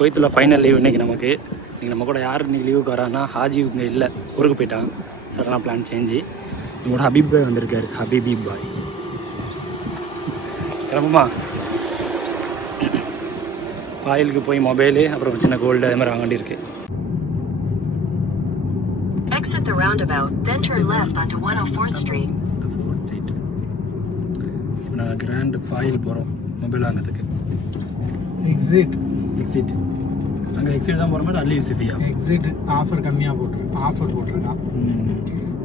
குவைத்தில் final leave இன்றைக்கி நமக்கு. இன்றைக்கி நம்ம கூட யார் இன்றைக்கி லீவுக்கு வரான்னா ஹாஜி இங்கே இல்லை, ஊருக்கு போயிட்டான். சடனாக பிளான் சேஞ்சு. இவங்களோட ஹபீப் பாய் வந்திருக்காரு. ஹபீபி பாய் கிளம்புமா. ஃபாயிலுக்கு போய் மொபைலு அப்புறம் சின்ன கோல்டு அது மாதிரி வாங்க வேண்டியிருக்கு. Exit the roundabout, then turn left onto 104th Street. இப்போ நான் கிராண்ட் ஃபாயில் போகிறோம் மொபைல் வாங்கிறதுக்கு. எக்ஸிட் அங்கே எக்ஸிட் தான் போகிற மாதிரி அல்லி யூசிஃபியா எக்ஸிட் ஆஃபர் கம்மியாக போட்டிருக்கான்.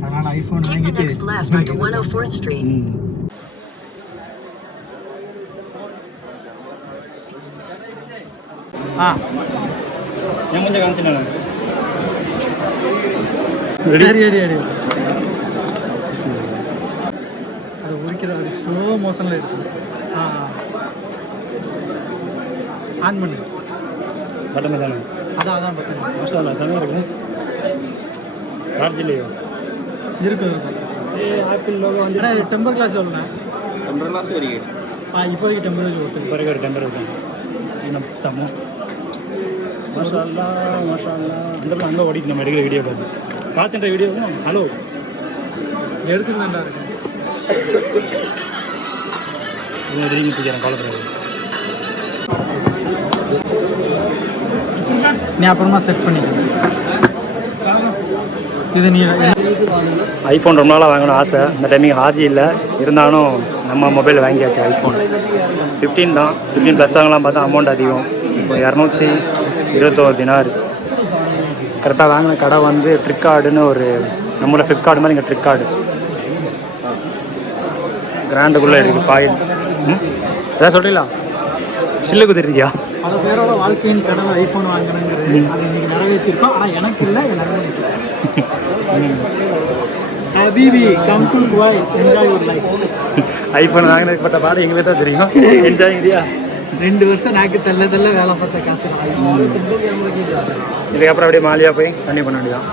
அதனால் ஐஃபோன் Take the வாங்கிட்டு next left onto 104th Street. ഞാൻ கொஞ்சம் காமிச்சினா ரெடி அது உரிக்கிற ஒரு ஸ்லோ மோஷனில் இருக்குது. ஆன் பண்ணு பட்டமே தானே. அதான் பட்டன். மாஷா தானே இருக்கும். சார்ஜ் இல்லையோ? இருக்கும். ஆப்பிள் லோகோ வந்து டெம்பர் கிளாஸ் எவ்வளோண்ணா? டெம்பர் கிளாஸ் வரைக்கும் இப்போதைக்கு டெம்பரேச்சர் ஓட்டு பிறகு ஒரு டெம்பர் இருக்கும். இன்னும் சமம். மாஷா அல்லா. அந்த அங்கே ஓடிட்டு நம்ம எடுக்கிற வீடியோ பார்த்து காசுன்ற வீடியோ. ஹலோ எடுத்துட்டு தான்டா இருக்கேன். திரும்பி தூக்கிறேன் கவலைப்படாது. நீ அப்புறமா செட் பண்ணிக்க. இது நீ ஐஃபோன் ரொம்ப நாளாக வாங்கணும் ஆசை. இந்த டைமிங் ஹாஜி இல்லை, இருந்தாலும் நம்ம மொபைல் வாங்கியாச்சு. ஐஃபோன் 15 தான். 15 ப்ளஸ் வாங்கலாம் பார்த்தா அமௌண்ட் அதிகம். இப்போ 221 தினார். கரெக்டாக வாங்கின கடை வந்து ட்ரிக்கார்டுன்னு ஒரு நம்மளோட ஃப்ளிப்கார்ட் மாதிரி இங்கே ட்ரிக்கார்டு கிராண்டுக்குள்ளே இருக்குது. பாயில் எதாவது சொல்கிறீங்களா? சில்லு குதிரியா? பல பேரோட வாழ்க்கையின் கடமை ஐஃபோன் வாங்கணுங்கிறது அது இன்னைக்கு நிறைவேற்றிருக்கோம். ஆனால் எனக்கு இல்லை, ஹபீபி come to Kuwait, enjoy your life. IPhone வாங்கினதுக்கு பட்ட பாடு எங்களுக்கு தான் தெரியும். என்ஜாய் இல்லையா? 2 வருஷம் நாக்கு தெல்ல வேலை பார்த்த காசு. இதுக்கப்புறம் அப்படியே மாலியா போய் தண்ணி பண்ண வேண்டியதான்.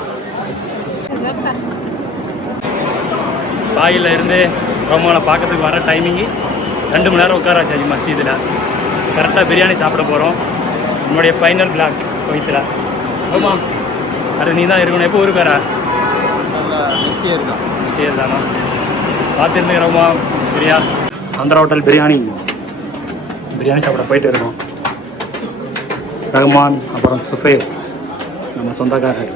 பாயில் இருந்து ரோமாவை பார்க்கறதுக்கு வர டைமிங்கு 2 மணி நேரம் உட்கார வச்சாச்சு மஸ்ஜிதில். கரெக்டாக பிரியாணி சாப்பிட போகிறோம். நம்மளுடைய ஃபைனல் பிளாக் குவைத்தில். ஆமாம், அது நீ தான் இருக்கணும். எப்போ ஊருக்கு வர? நெக்ஸ்ட் இயர் தானா? பார்த்துருந்தேன் ரோமா பிரியாணி. ஆந்திரா ஹோட்டல் பிரியாணி சாப்பிட போயிட்டு இருக்கோம். ரஹ்மான் அப்புறம் சுஃபேர் நம்ம சொந்தக்காரர்.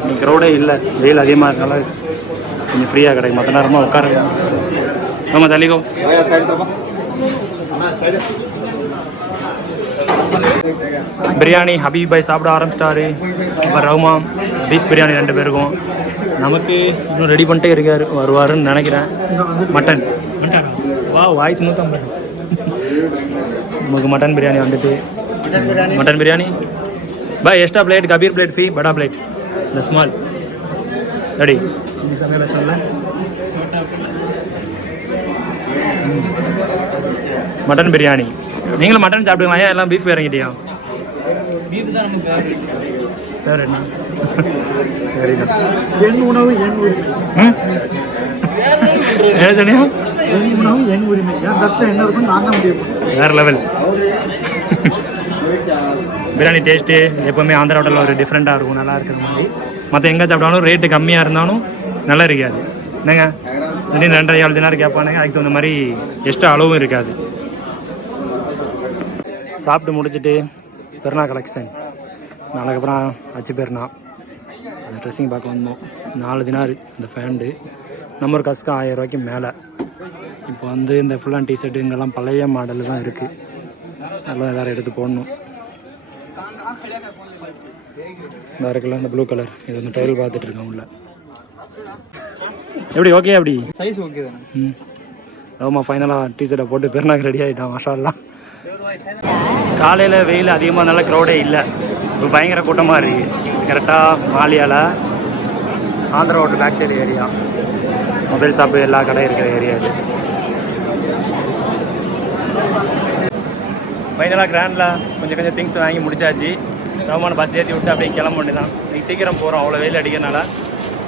இன்னைக்கு க்ரௌடே இல்லை, வெயில் அதிகமாக இருக்கனால கொஞ்சம் ஃப்ரீயாக கிடைக்கும். மற்ற நேரமாக உட்கார நம்ம தள்ளிக்கோ. பிரியாணி ஹபீப் பாய் சாப்பிட ஆரம்பிச்சிட்டாரு. இப்போ ரஹ்மான் பீஃப் பிரியாணி 2 பேருக்கும். நமக்கு இன்னும் ரெடி பண்ணிட்டே இருக்காரு, வருவாருன்னு நினைக்கிறேன். மட்டன் வா வாய்ஸ் 150. நமக்கு மட்டன் பிரியாணி வந்துட்டு. मटन बिरयानी भाई एक्स्ट्रा प्लेट कबीर प्लेट फी बड़ा plate the small ready mutton biryani நீங்களும் மட்டன் சாப்பிடுங்க ஐயா எல்லாம் பீஃப் இறங்கிட்டியா பீஃப் தான் நமக்கு வேற என்ன சரிங்க என் உணவு என் உரிமை ஏன் சொன்னியா என் உணவு என் உரிமை என் தட்டில் என்ன இருக்குன்னு நான் தான் முடியும் வேற லெவல் பிரியாணி டேஸ்ட்டு எப்போவுமே ஆந்திரா ஹோட்டலில் ஒரு டிஃப்ரெண்ட்டாக இருக்கும் நல்லா இருக்கிற மாதிரி மற்ற எங்கே சாப்பிட்டாலும் ரேட்டு கம்மியாக இருந்தாலும் நல்லா இருக்காது என்னங்க திடீர்னு 2.5 தினார் கேட்பானுங்க அதுக்கு தகுந்த மாதிரி எக்ஸ்ட்ரா அளவும் இருக்காது சாப்பிட்டு முடிச்சுட்டு பெருனா கலெக்ஷன் நாளைக்கப்புறம் அச்சு பெருனா அந்த ட்ரெஸ்ஸிங் பார்க்க வந்தோம் 4 தினார் இந்த ஃபேண்டு நம்ம ஒரு கஸ்க்கு 1000 ரூபாய்க்கு மேலே இப்போ வந்து இந்த ஃபுல் அண்ட் டிஷர்ட்டு இங்கெல்லாம் பழைய மாடல் தான் இருக்குது அதெல்லாம் எல்லோரும் எடுத்து போடணும் இந்த இருக்குல்ல இந்த ப்ளூ கலர் இது வந்து ட்ரையல் பார்த்துட்டு இருக்கேன் உள்ள எப்படி ஓகே அப்படி சைஸ் ஓகே தான் ரொம்ப ஃபைனலாக டிஷர்ட்டை போட்டு பெருநாக்கு ரெடி ஆகிட்டான் மஷாலாம் காலையில் வெயில் அதிகமாக நல்ல க்ரௌடே இல்லை இப்போ பயங்கர கூட்டமாக இருக்குது கரெக்டாக மாலியாவில் Andhra hotel back side area mobile shop எல்லா கடையும் இருக்கிற ஏரியா இது ஃபைனலாக கிராண்டில் கொஞ்சம் திங்ஸ் வாங்கி முடிச்சாச்சு ரஹ்மான பஸ் ஏற்றி விட்டு அப்படியே கிளம்ப வேண்டியதான் இன்னைக்கு சீக்கிரம் போகிறோம் அவ்வளோ வெயில் அடிக்கிறனால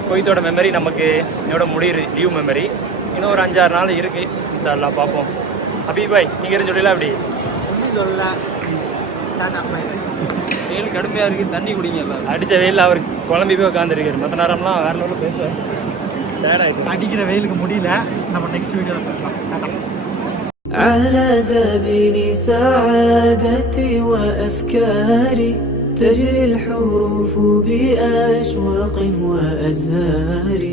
குவைத்தோட மெமரி நமக்கு இதோட முடியுது லீவ் மெமரி இன்னும் ஒரு 5-6 நாள் இருக்குது இன்ஷா அல்லாஹ் பார்ப்போம் ஹபீப் பாய் நீங்கள் இருந்து சொல்லலாம் அப்படி சொல்ல டாடா பை. வெயில் கடுமையாக இருக்குது, தண்ணி குடிங்க எல்லாம். அடித்த வெயிலில் அவர் குழம்பி போய் உட்காந்துருக்காரு. மற்ற நேரம்லாம் வேற லெவலில் பேசுவார். டயர்டாகிட்டு அடிக்கிற வெயிலுக்கு முடியல. நம்ம நெக்ஸ்ட் வீடியோவில் பேசலாம். டாடா. على جبين سعادتي وأفكاري تجري الحروف بأشواق وأزهار